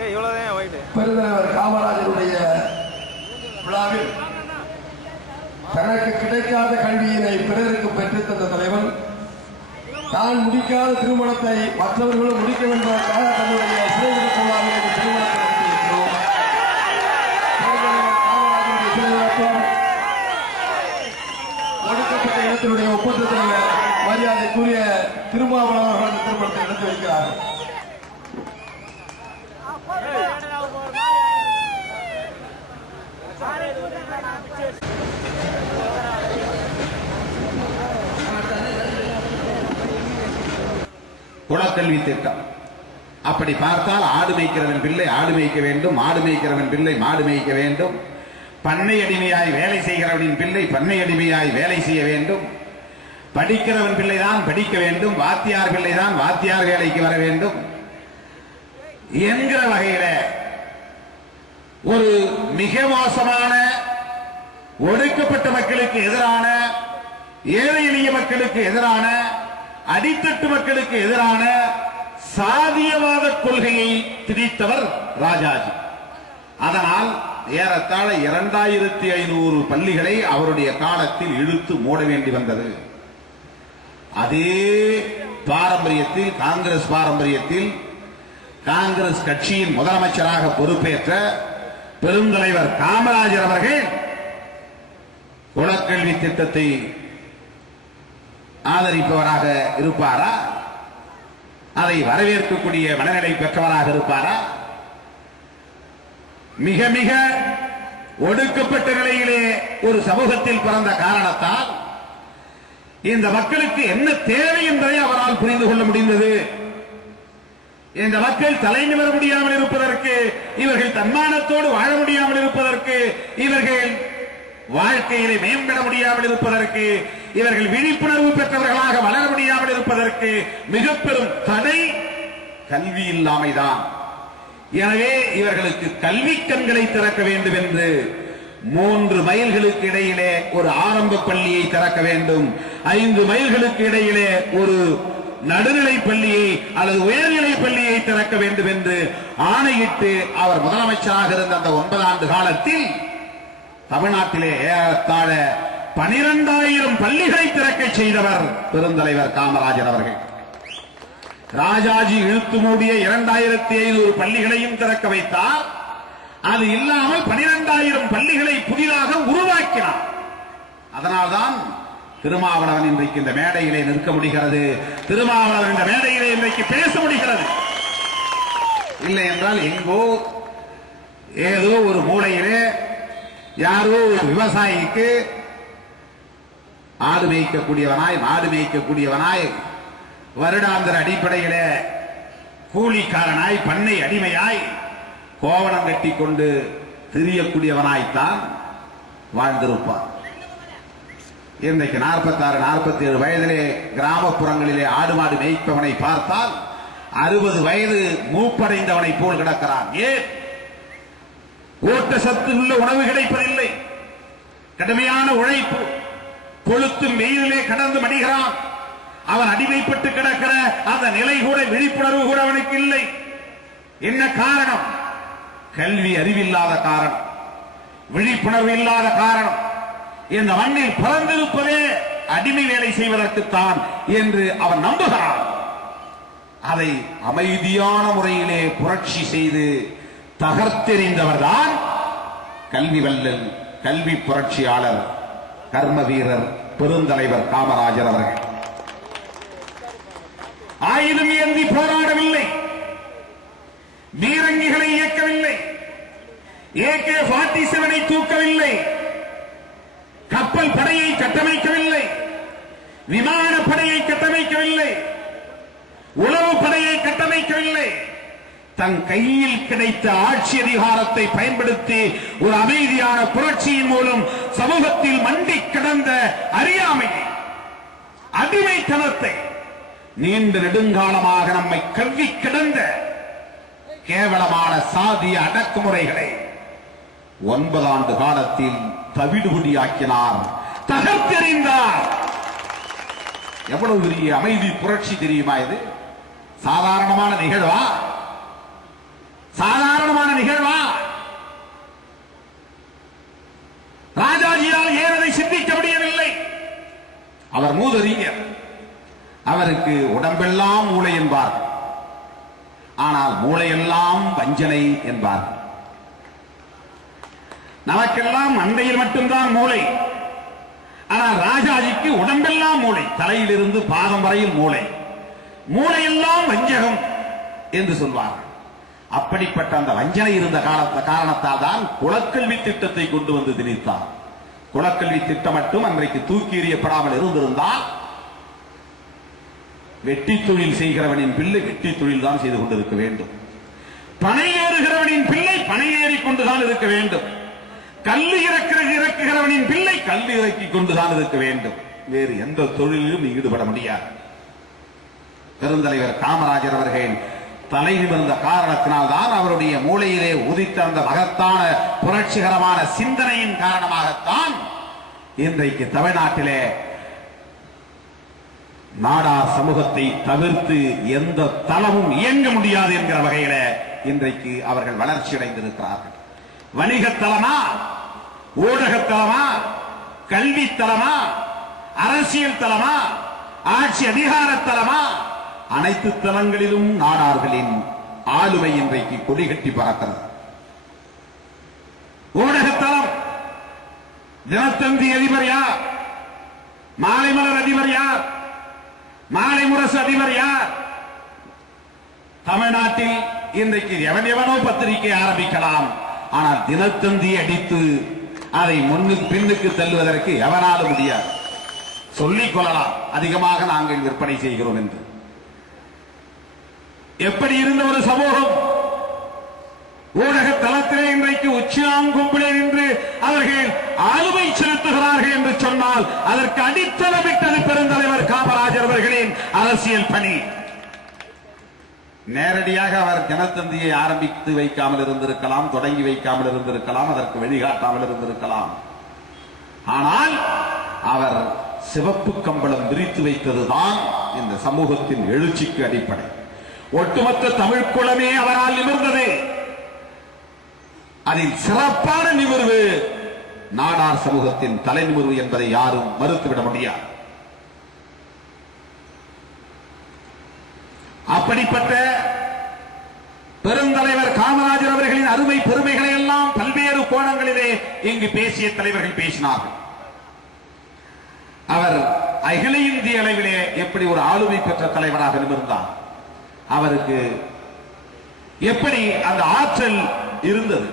பெருந்தலைவர் காமராஜருடைய விழாவில் தனக்கு கிடைக்காத கல்வியினை பிறருக்கு பெற்றுத் தந்த தலைவன் தான் முடிக்காத திருமணத்தை மற்றவர்களும் முடிக்க வேண்டுவதற்காக தன்னுடைய சிறைவிடக் விழாவில் திருமணத்தை நடத்தியிருக்கிறோம். காமராஜருடைய சிறைவிடக்கம் ஒடுக்கப்பட்ட இடத்தினுடைய ஒப்பந்தத்தில் மரியாதைக்குரிய திருமாவளவர்கள் அந்த திருமணத்தை நடத்தி வைக்கிறார்கள். குலக்கல்வி திட்டம் அப்படி பார்த்தால் ஆடு மேய்க்கிறவன் பிள்ளை ஆடு மேய்க்க வேண்டும், மாடு மேய்க்கிறவன் பிள்ளை மாடு மேய்க்க வேண்டும், பண்ணை அடிமையாய் வேலை செய்கிறவனின் பிள்ளை பண்ணை அடிமையாய் வேலை செய்ய வேண்டும், படிக்கிறவன் பிள்ளைதான் படிக்க வேண்டும், வாத்தியார் பிள்ளைதான் வாத்தியார் வேலைக்கு வர வேண்டும் என்கிற வகையில ஒரு மிக மோசமான ஒடுக்கப்பட்ட மக்களுக்கு எதிரான, ஏழை எளிய மக்களுக்கு எதிரான, அடித்தட்டு மக்களுக்கு எதிரான சாதியவாத கொள்கையை திணித்தவர் ராஜாஜி. அதனால் ஏறத்தாழ 2500 பள்ளிகளை அவருடைய காலத்தில் இழுத்து மூட வேண்டி வந்தது. அதே பாரம்பரியத்தில், காங்கிரஸ் பாரம்பரியத்தில், காங்கிரஸ் கட்சியின் முதலமைச்சராக பொறுப்பேற்ற பெருந்தலைவர் காமராஜர் அவர்கள் குலக்கல்வி திட்டத்தை ஆதரிப்பவராக இருப்பாரா? அதை வரவேற்கக்கூடிய மனநிலை பெற்றவராக இருப்பாரா? மிக மிக ஒடுக்கப்பட்ட நிலையிலே ஒரு சமூகத்தில் பிறந்த காரணத்தால் இந்த மக்களுக்கு என்ன தேவை என்பதை அவரால் புரிந்து கொள்ள முடிந்தது. இந்த மக்கள் தலை நிமிர முடியாமல் இருப்பதற்கு, இவர்கள் தன்மானத்தோடு வாழ முடியாமல் இருப்பதற்கு, இவர்கள் வாழ்க்கையிலே மேம்பட முடியாமல் இருப்பதற்கு, இவர்கள் விழிப்புணர்வு பெற்றவர்களாக வளர முடியாமல் இருப்பதற்கு மிக பெரும் தடை கல்வி இல்லாமைதான். எனவே இவர்களுக்கு கல்வி கண்களை திறக்க வேண்டும் என்று 3 மைல்களுக்கு இடையிலே ஒரு ஆரம்ப பள்ளியை திறக்க வேண்டும், 5 மைல்களுக்கு இடையிலே ஒரு நடுநிலை பள்ளியை அல்லது உயர்நிலை பள்ளியை திறக்க வேண்டும் என்று ஆணையிட்டு அவர் முதலமைச்சராக இருந்த அந்த 9 ஆண்டு காலத்தில் தமிழ்நாட்டிலே ஏறத்தாழ 12,000 பள்ளிகளை திறக்க செய்தவர் பெருந்தலைவர் காமராஜர் அவர்கள். ராஜாஜி இழுத்து மூடிய 2500 பள்ளிகளையும் திறக்க வைத்தார். அது இல்லாமல் 12,000 பள்ளிகளை புதிதாக உருவாக்கினார். அதனால்தான் திருமாவளவன் இன்றைக்கு இந்த மேடையிலே நிற்க முடிகிறது, திருமாவளவன் இந்த மேடையிலே இன்றைக்கு பேச முடிகிறது. இல்லை என்றால் எங்கோ ஏதோ ஒரு மூலையிலே யாரோ ஒரு விவசாயிக்கு ஆடு மேய்க்கக்கூடியவனாய் மாடு மேய்க்கக்கூடியவனாய் வருடாந்திர அடிப்படையிலே கூலிக்காரனாய் பண்ணை அடிமையாய் கோவணம் கட்டி கொண்டு திரியக்கூடியவனாய்த்தான் வாழ்ந்திருப்பார். இன்றைக்கு 46, 47 வயதிலே கிராமப்புறங்களிலே ஆடு மாடு மேய்ப்பவனை பார்த்தால் 60 வயது மூப்படைந்தவனை போல் கிடக்கிறான். ஏன்? ஊட்டச்சத்து உள்ள உணவு கிடைப்பதில்லை, கடுமையான உழைப்பு, கொளுத்தும் வெயிலே கடந்து மடிகிறான். அவன் அடிமைப்பட்டு கிடக்கிற அந்த நிலை கூட, விழிப்புணர்வு கூட அவனுக்கு இல்லை. என்ன காரணம்? கல்வி அறிவில்லாத காரணம், விழிப்புணர்வு இல்லாத காரணம். இந்த மண்ணில் பிறந்திருப்பதே அடிமை வேலை செய்வதற்குத்தான் என்று அவன் நம்புகிறான். அதை அமைதியான முறையிலே புரட்சி செய்து தகர்த்தெறிந்தவர்தான் கல்வி வல்லல், கல்வி புரட்சியாளர், கர்ம வீரர் பெருந்தலைவர் காமராஜர் அவர்கள். ஆயுதம் ஏந்தி போராடவில்லை, பீரங்கிகளை இயக்கவில்லை, AK-47 தூக்கவில்லை, கப்பல் படையை கட்டமைக்கவில்லை, விமான படையை கட்டமைக்கவில்லை, உளவு படையை கட்டமைக்கவில்லை. தன் கையில் கிடைத்த ஆட்சி அதிகாரத்தை பயன்படுத்தி ஒரு அமைதியான புரட்சியின் மூலம் சமூகத்தில் மண்டி கிடந்த அறியாமையை, அடிமைத்தனத்தை, நீண்ட நெடுங்காலமாக நம்மை கவ்வி கிடந்த கேவலமான சாதிய அடக்குமுறைகளை 9 ஆண்டு காலத்தில் தவிடுபடியாக்கினார், தகர்த்தெறிந்தார். எவ்வளவு பெரிய அமைதி புரட்சி தெரியுமா? இது சாதாரணமான நிகழ்வா? சாதாரணமான நிகழ்வா? ராஜாஜியால் ஏன் அதை சிந்திக்க முடியவில்லை? அவர் மூதறிஞர், அவருக்கு உடம்பெல்லாம் மூளை என்பார்கள், ஆனால் மூளையெல்லாம் வஞ்சனை என்பார்கள். நமக்கெல்லாம் மண்டையில் மட்டும்தான் மூளை, ஆனால் ராஜாஜிக்கு உடம்பெல்லாம் மூளை, தலையிலிருந்து பாதம் வரையில் மூளை, மூளையெல்லாம் வஞ்சகம் என்று சொல்வார்கள். அப்படிப்பட்ட அந்த வஞ்சனை இருந்த காரணத்தால் தான் குலக்கல்வி திட்டத்தை கொண்டு வந்து திணித்தார். குலக்கல்வி திட்டம் மட்டும் அன்றைக்கு தூக்கி எறியப்படாமல் இருந்திருந்தால் வெட்டி தொழில் செய்கிறவனின் பிள்ளை வெட்டி தொழில் தான் செய்து கொண்டிருக்க வேண்டும், பனை ஏறுகிறவனின் பிள்ளை பனை ஏறிக் கொண்டுதான் இருக்க வேண்டும், கல்லு இறக்குகிறவனின் பிள்ளை கல்லு இறக்கிக் கொண்டுதான் இருக்க வேண்டும். வேறு எந்த தொழிலும் ஈடுபட முடியாது. பெருந்தலைவர் காமராஜர் அவர்கள் தலை நிமிர்ந்த காரணத்தினால் தான், அவருடைய மூளையிலே உதித்த அந்த மகத்தான புரட்சிகரமான சிந்தனையின் காரணமாகத்தான் இன்றைக்கு தமிழ்நாட்டிலே நாடார் சமூகத்தை தவிர்த்து எந்த தளமும் இயங்க முடியாது என்கிற வகையில இன்றைக்கு அவர்கள் வளர்ச்சி அடைந்திருக்கிறார்கள். வணிகத்தலமா, ஊடகத்தலமா, கல்வித்தலமா, அரசியல் தலமா, ஆட்சி அதிகாரத்தலமா, அனைத்து தலங்களிலும் நாடார்களின் ஆளுமை இன்றைக்கு கொடிகட்டி பறக்கிறது. ஊடகத்தலம், தினத்தந்தி அதிபர் யார்? மாலை மலர் அதிபர் யார்? மாலை முரசு அதிபர் யார்? தமிழ்நாட்டில் இன்றைக்கு எவனோ பத்திரிகை ஆரம்பிக்கலாம், ஆனால் தினத்தந்தி அடித்து அதை முன்னுக்கு பின்னுக்கு தள்ளுவதற்கு எவனாலும் முடியாது. சொல்லிக் கொள்ளலாம், அதிகமாக நாங்கள் விற்பனை செய்கிறோம் என்று. எப்படி இருந்த ஒரு சமூகம் ஊடக தளத்திலே இன்றைக்கு உச்சியாங்கும்பிலே நின்று அவர்கள் ஆளுமை செலுத்துகிறார்கள் என்று சொன்னால் அதற்கு அடித்தளமிட்டது பெருந்தலைவர் காமராஜர் அவர்களின் அரசியல் பணி. நேரடியாக அவர் தினத்தந்தியை ஆரம்பித்து வைக்காமல் இருந்திருக்கலாம், தொடங்கி வைக்காமல் இருந்திருக்கலாம், அதற்கு வழிகாட்டாமல் இருந்திருக்கலாம். ஆனால் அவர் சிவப்பு கம்பளம் விரித்து வைத்ததுதான் இந்த சமூகத்தின் எழுச்சிக்கு அடிப்படை. ஒட்டுமொத்த தமிழ் குலமே அவரால் நிமிர்ந்தது. அதில் சிறப்பான நிமிர்வு நாடார் சமூகத்தின் தலை நிமிர்வு என்பதை யாரும் மறுத்துவிட முடியாது. அப்படிப்பட்ட பெருந்தலைவர் காமராஜர் அவர்களின் அருமை பெருமைகளை எல்லாம் பல்வேறு கோணங்களிலே இங்கு பேசிய தலைவர்கள் பேசினார்கள். அவர் அகில இந்திய அளவிலே எப்படி ஒரு ஆளுமை பெற்ற தலைவராக நிமிர்ந்தார், அவருக்கு எப்படி அந்த ஆற்றல் இருந்தது,